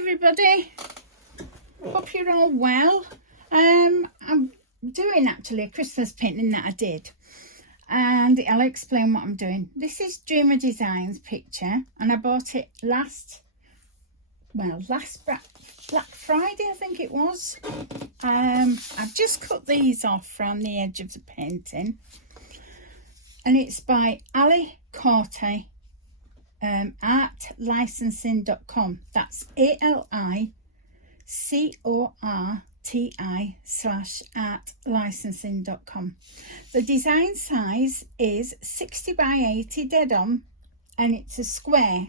everybody, hope you're all well. I'm doing actually a Christmas painting that I did, and I'll explain what I'm doing. This is Dreamer Designs picture, and I bought it last Black Friday, I think it was. I've just cut these off from the edge of the painting, and it's by Ali Corte, artlicensing.com. That's ALICORTI/artlicensing.com. The design size is 60 by 80 dead on, and it's a square,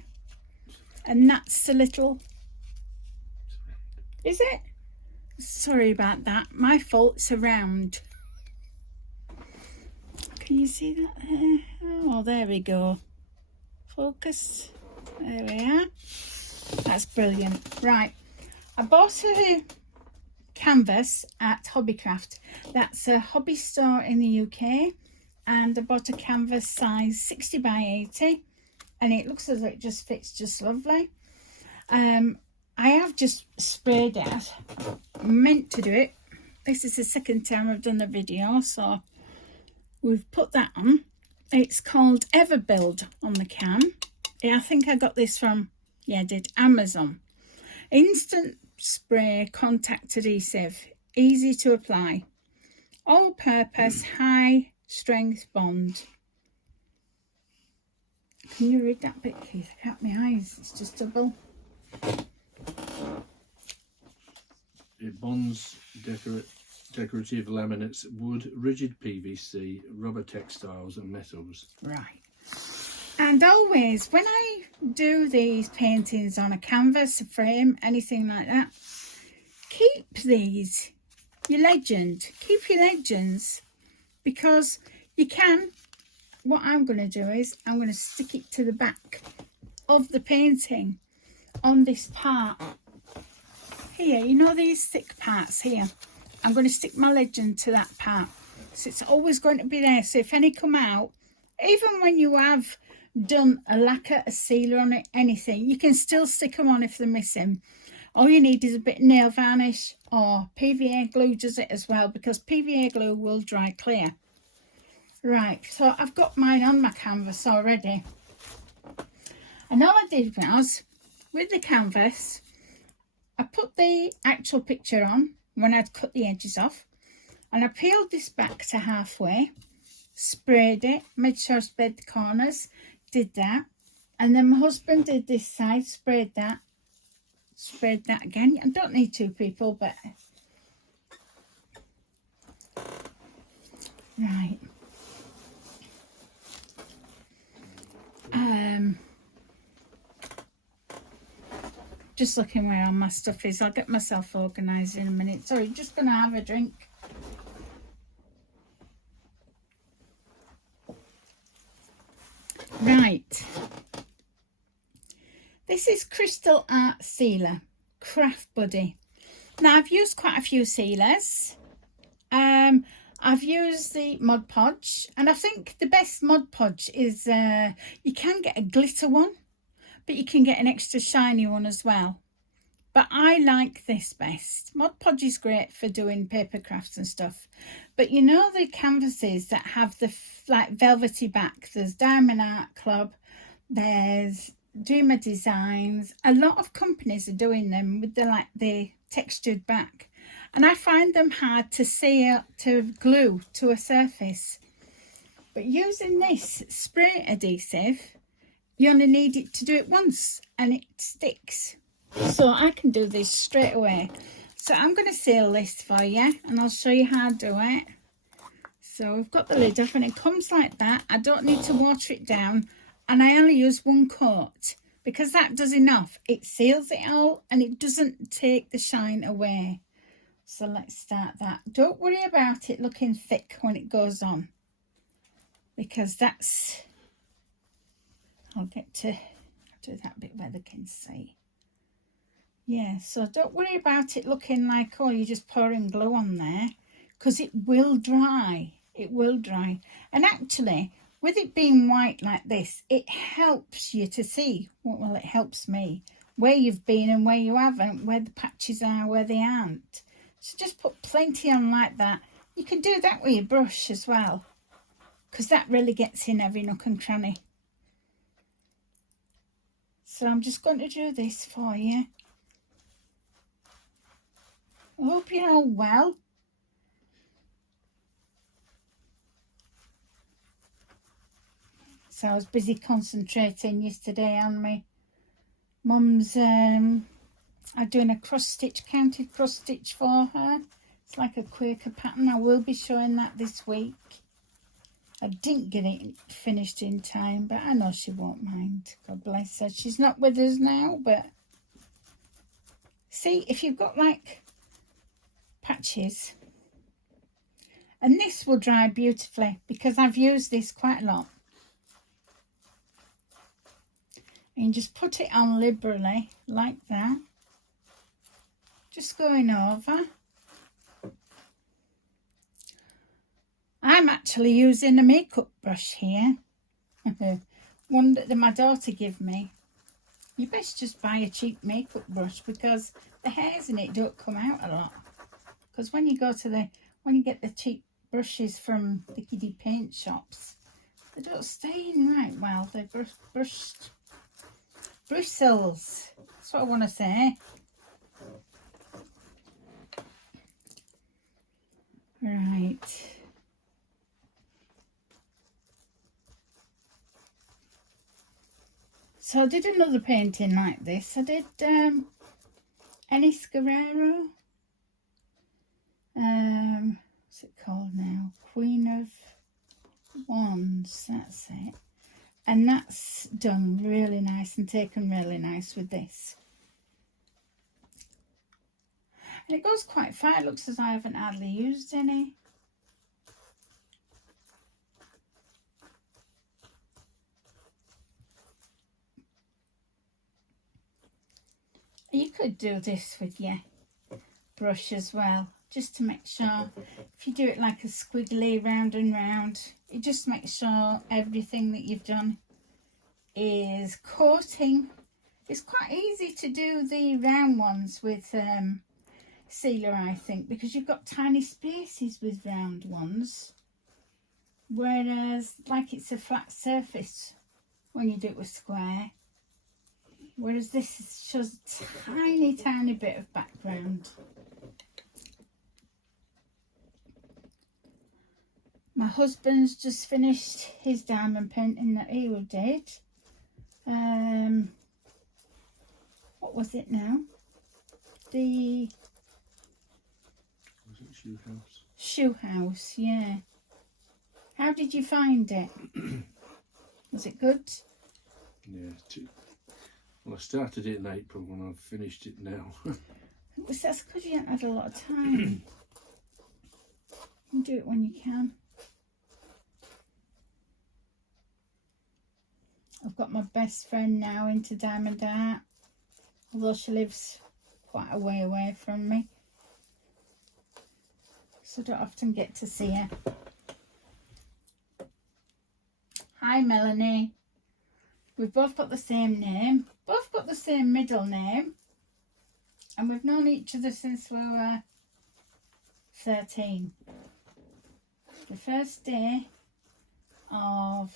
and that's a little, is it? Sorry about that, my fault. It's a round. Can you see that there? Oh, there we go. Focus. There we are. That's brilliant. Right, I bought a canvas at Hobbycraft. That's a hobby store in the UK, and I bought a canvas size 60 by 80, and it looks as though it just fits just lovely. I have just sprayed it. I meant to do it. This is the second time I've done the video, so we've put that on. It's called Everbuild on the can. Yeah, I think I got this from, yeah, I did, Amazon. Instant spray contact adhesive, easy to apply, all purpose, high strength bond. Can you read that bit, Keith? I can't, my eyes, it's just double. It bonds decorative laminates, wood, rigid PVC, rubber textiles and metals. Right. And always, when I do these paintings on a canvas, a frame, anything like that, keep these, your legend. Keep your legends, because you can, what I'm going to do is, I'm going to stick it to the back of the painting on this part here. You know these thick parts here? I'm going to stick my legend to that part, so it's always going to be there. So if any come out, even when you have done a lacquer, a sealer on it, anything, you can still stick them on if they're missing. All you need is a bit of nail varnish, or PVA glue does it as well, because PVA glue will dry clear. Right, so I've got mine on my canvas already, and all I did was, with the canvas, I put the actual picture on when I'd cut the edges off, and I peeled this back to halfway, sprayed it, made sure I sprayed the corners, did that, and then my husband did this side, sprayed that again. I don't need two people, but right. Just looking where all my stuff is. I'll get myself organised in a minute. Sorry, just gonna have a drink. Right, this is Crystal Art Sealer Craft Buddy. Now, I've used quite a few sealers. I've used the Mod Podge, and I think the best Mod Podge is, you can get a glitter one, but you can get an extra shiny one as well. But I like this best. Mod Podge is great for doing paper crafts and stuff. But you know the canvases that have the like velvety back? There's Diamond Art Club, there's Dreamer Designs. A lot of companies are doing them with the textured back. And I find them hard to seal, to glue to a surface. But using this spray adhesive, you only need it to do it once and it sticks. So I can do this straight away. So I'm going to seal this for you, and I'll show you how to do it. So we've got the lid off, and it comes like that. I don't need to water it down, and I only use one coat because that does enough. It seals it all, and it doesn't take the shine away. So let's start that. Don't worry about it looking thick when it goes on, because that's, I'll get to do that bit where they can see. Yeah, so don't worry about it looking like, oh, you're just pouring glue on there, because it will dry. It will dry. And actually, with it being white like this, it helps you to see, well, it helps me where you've been and where you haven't, where the patches are, where they aren't. So just put plenty on like that. You can do that with your brush as well, because that really gets in every nook and cranny. So I'm just going to do this for you. I hope you're all well. So I was busy concentrating yesterday on my mum's, I'm doing a cross stitch, counted cross stitch for her. It's like a Quaker pattern. I will be showing that this week. I didn't get it finished in time, but I know she won't mind. God bless her. She's not with us now, but see, if you've got like patches, and this will dry beautifully because I've used this quite a lot. And just put it on liberally like that, just going over. I'm actually using a makeup brush here, one that my daughter gave me. You best just buy a cheap makeup brush because the hairs in it don't come out a lot. Because when you go to when you get the cheap brushes from the kiddie paint shops, they don't stay in right well. They're brushed bristles. That's what I want to say. Right. So I did another painting like this. I did Ennis Guerrero. What's it called now? Queen of Wands. That's it. And that's done really nice and taken really nice with this. And it goes quite far. It looks as I haven't hardly used any. You could do this with your brush as well, just to make sure, if you do it like a squiggly round and round, it just makes sure everything that you've done is coating. It's quite easy to do the round ones with sealer, I think, because you've got tiny spaces with round ones, whereas like it's a flat surface when you do it with square. Whereas this shows a tiny bit of background. My husband's just finished his diamond painting that he did. What was it now? The Was it Shoe House? Shoe House, yeah. How did you find it? Was it good? Yeah. Well, I started it in April and I've finished it now. That's because you haven't had a lot of time. You do it when you can. I've got my best friend now into diamond art, although she lives quite a way away from me, so I don't often get to see her. Hi Melanie. We've both got the same name, both got the same middle name, and we've known each other since we were 13. The first day of,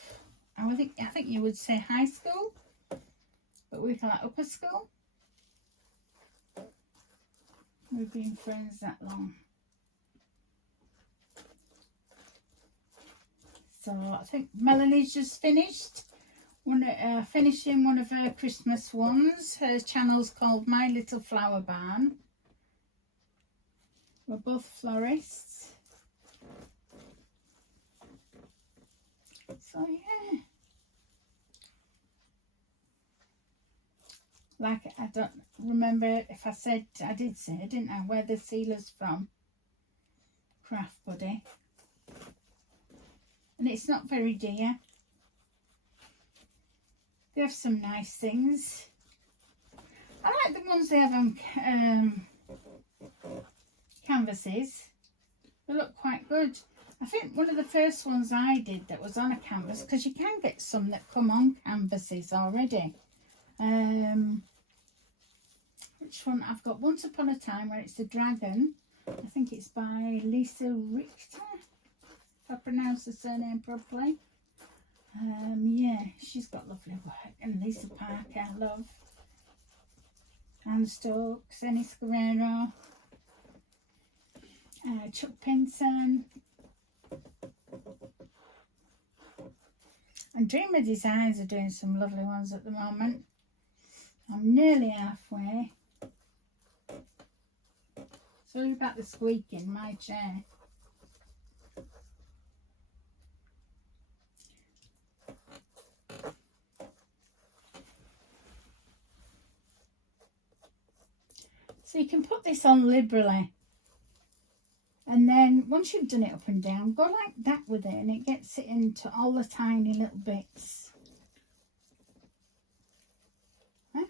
I think you would say high school, but we call it upper school. We've been friends that long. So I think Melanie's just finished finishing one of her Christmas ones. Her channel's called My Little Flower Barn. We're both florists. So yeah. Like, I don't remember if I said, I did say, didn't I, where the sealer's from. Craft Buddy. And it's not very dear. They have some nice things. I like the ones they have on canvases. They look quite good. I think one of the first ones I did that was on a canvas, because you can get some that come on canvases already. which one I've got. Once Upon a Time, where it's the dragon. I think it's by Lisa Richter, if I pronounce the surname properly. Yeah, she's got lovely work. And Lisa Parker, I love. Anne Stokes, Ennis Guerrero, Chuck Pinson. And Dreamer Designs are doing some lovely ones at the moment. I'm nearly halfway. Sorry about the squeak in my chair. So you can put this on liberally. And then once you've done it up and down, go like that with it and it gets it into all the tiny little bits. Huh?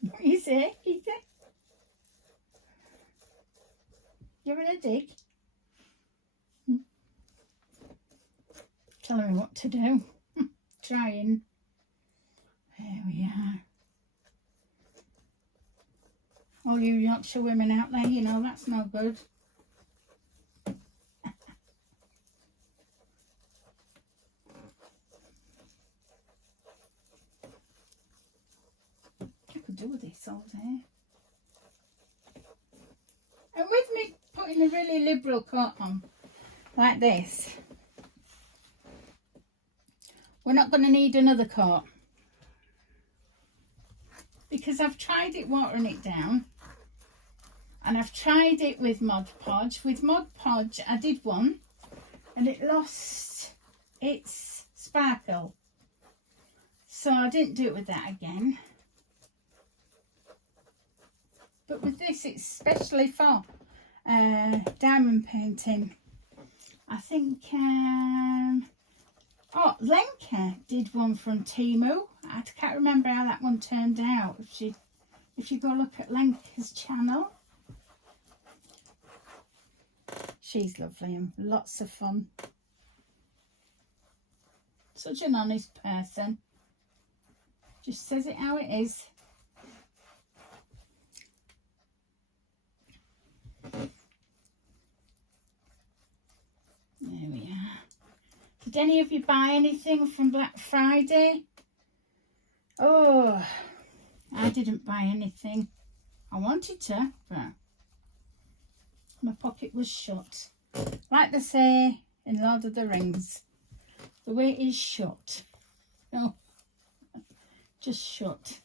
What you say, Peter? You having a dig? Telling me what to do. Trying. There we are. All you Yorkshire women out there, you know that's no good. I could do with this all day. And with me putting a really liberal coat on, like this, we're not going to need another coat. Because I've tried it watering it down. And I've tried it with Mod Podge. With Mod Podge, I did one. And it lost its sparkle. So I didn't do it with that again. But with this, it's specially for diamond painting. I think... oh, Lenka did one from Temu. I can't remember how that one turned out. If you go look at Lenka's channel, she's lovely and lots of fun. Such an honest person. Just says it how it is. There we are. Did any of you buy anything from Black Friday? Oh, I didn't buy anything. I wanted to, but my pocket was shut. Like they say in Lord of the Rings, the way it is shut. No, just shut.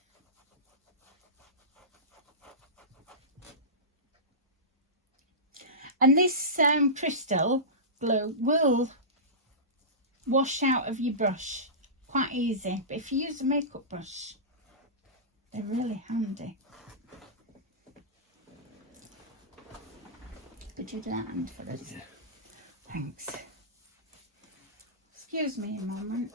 And this crystal glue will wash out of your brush quite easy, but if you use a makeup brush, they're really handy. Could you do that hand for us? Yeah. Thanks. Excuse me a moment.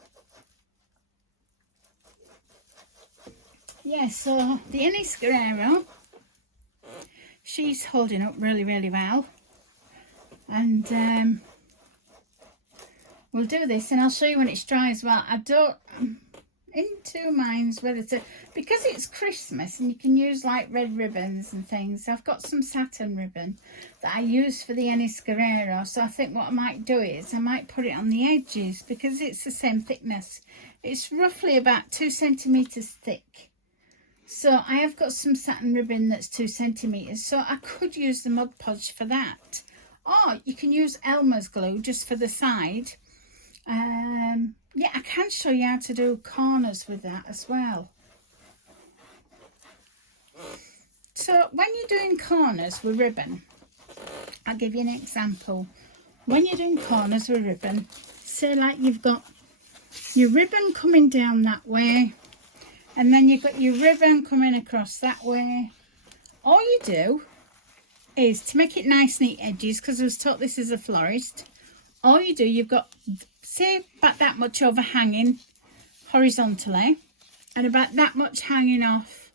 Yeah, so the Ennis Guerrero, she's holding up really, really well. And we'll do this and I'll show you when it's dry as well. I'm in two minds whether to, because it's Christmas and you can use like red ribbons and things. I've got some satin ribbon that I use for the Ennis Guerrero. So I think what I might do is I might put it on the edges because it's the same thickness. It's roughly about 2 centimeters thick. So I have got some satin ribbon that's 2 centimeters. So I could use the Mod Podge for that. Or you can use Elmer's glue just for the side. Yeah, I can show you how to do corners with that as well. So when you're doing corners with ribbon, I'll give you an example. When you're doing corners with ribbon, say like you've got your ribbon coming down that way, and then you've got your ribbon coming across that way. All you do is, to make it nice neat edges, because I was taught this as a florist, all you do, you've got, say, about that much overhanging horizontally and about that much hanging off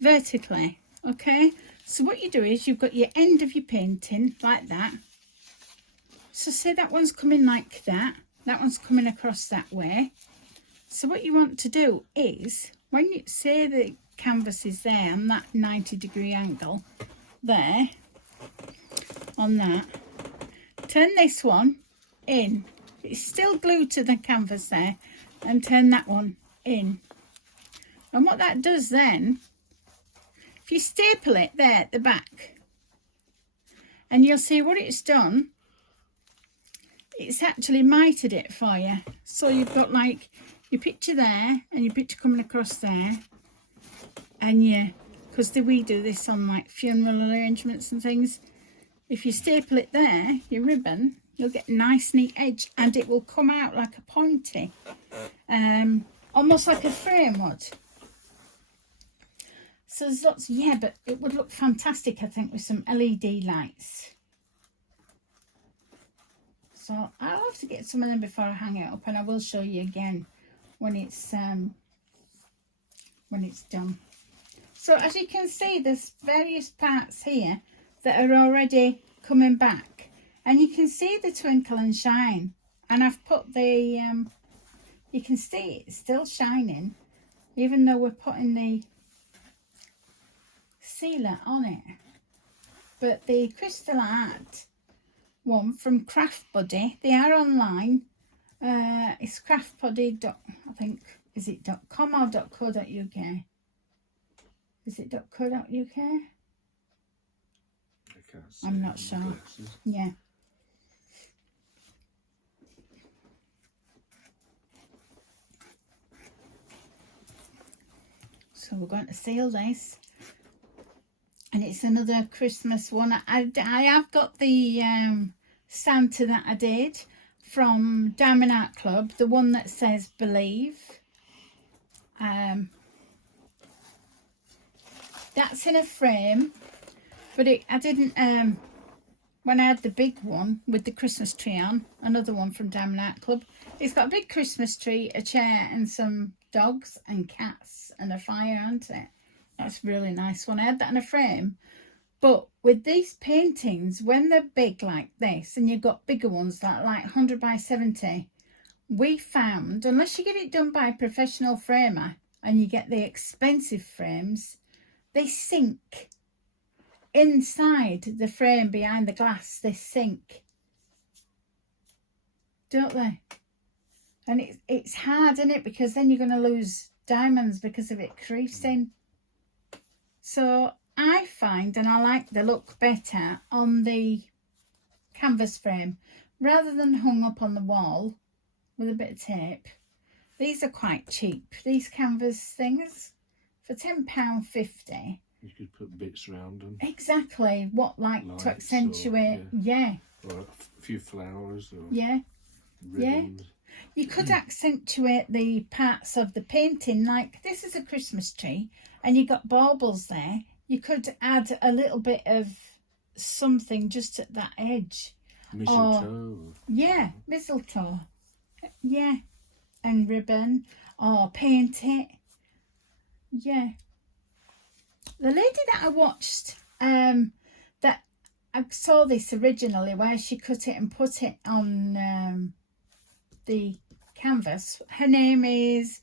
vertically, okay? So what you do is you've got your end of your painting like that. So say that one's coming like that. that one's coming across that way. So what you want to do is, when you say the canvas is there on that 90-degree angle there, on that, turn this one in. It's still glued to the canvas there, and turn that one in. And what that does then, if you staple it there at the back, and you'll see what it's done, it's actually mitered it for you. So you've got like your picture there and your picture coming across there, and because we do this on like funeral arrangements and things, if you staple it there, your ribbon, you'll get a nice neat edge, and it will come out like a pointy, almost like a frame would. So there's lots, but it would look fantastic, I think, with some LED lights. So I'll have to get some of them before I hang it up, and I will show you again when it's done. So as you can see, there's various parts here that are already coming back, and you can see the twinkle and shine, and I've put the you can see it's still shining even though we're putting the sealer on it. But the crystal art one from Craft Buddy, they are online. It's craftbuddy. I think, is it .com or .co.uk? Is it .co.uk? I'm not sure. Yeah. So we're going to seal this, and it's another Christmas one. I have got the Santa that I did from Diamond Art Club, the one that says believe. That's in a frame, but I didn't, when I had the big one with the Christmas tree on, another one from Diamond Art Club, it's got a big Christmas tree, a chair, and some dogs and cats and a fire, hasn't it? That's a really nice one. I had that in a frame. But with these paintings, when they're big like this, and you've got bigger ones like 100 by 70, we found, unless you get it done by a professional framer and you get the expensive frames, they sink inside the frame behind the glass. They sink, don't they? And it's hard, isn't it? Because then you're going to lose diamonds because of it creasing. So I find, and I like the look better on the canvas frame rather than hung up on the wall with a bit of tape. These are quite cheap, these canvas things, for £10.50. You could put bits around them. Exactly. What, like to accentuate? Or a few flowers or Yeah. ribbons. You could accentuate the parts of the painting, like this is a Christmas tree and you got baubles there. You could add a little bit of something just at that edge. Mistletoe. Mistletoe. Yeah. And ribbon, or paint it. Yeah. The lady that I watched, that I saw this originally, where she cut it and put it on the canvas. Her name is,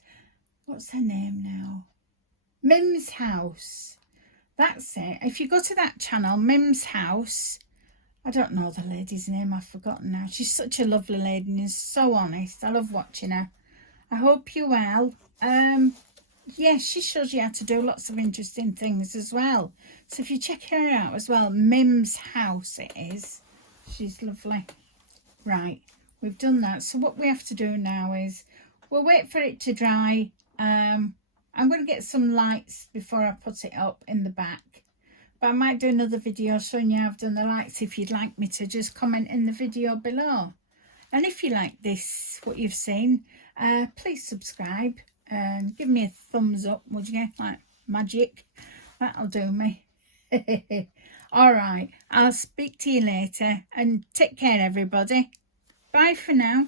what's her name now? Mim's House. That's it. If you go to that channel, Mim's House, I don't know the lady's name, I've forgotten now. She's such a lovely lady and is so honest. I love watching her. I hope you're well. Yeah, she shows you how to do lots of interesting things as well. So if you check her out as well, Mim's House it is. She's lovely. Right, we've done that. So what we have to do now is we'll wait for it to dry. I'm going to get some lights before I put it up in the back. But I might do another video showing you how I've done the lights. If you'd like me to, just comment in the video below. And if you like this, what you've seen, please subscribe and give me a thumbs up, would you? Like magic. That'll do me. All right, I'll speak to you later, and take care, everybody. Bye for now.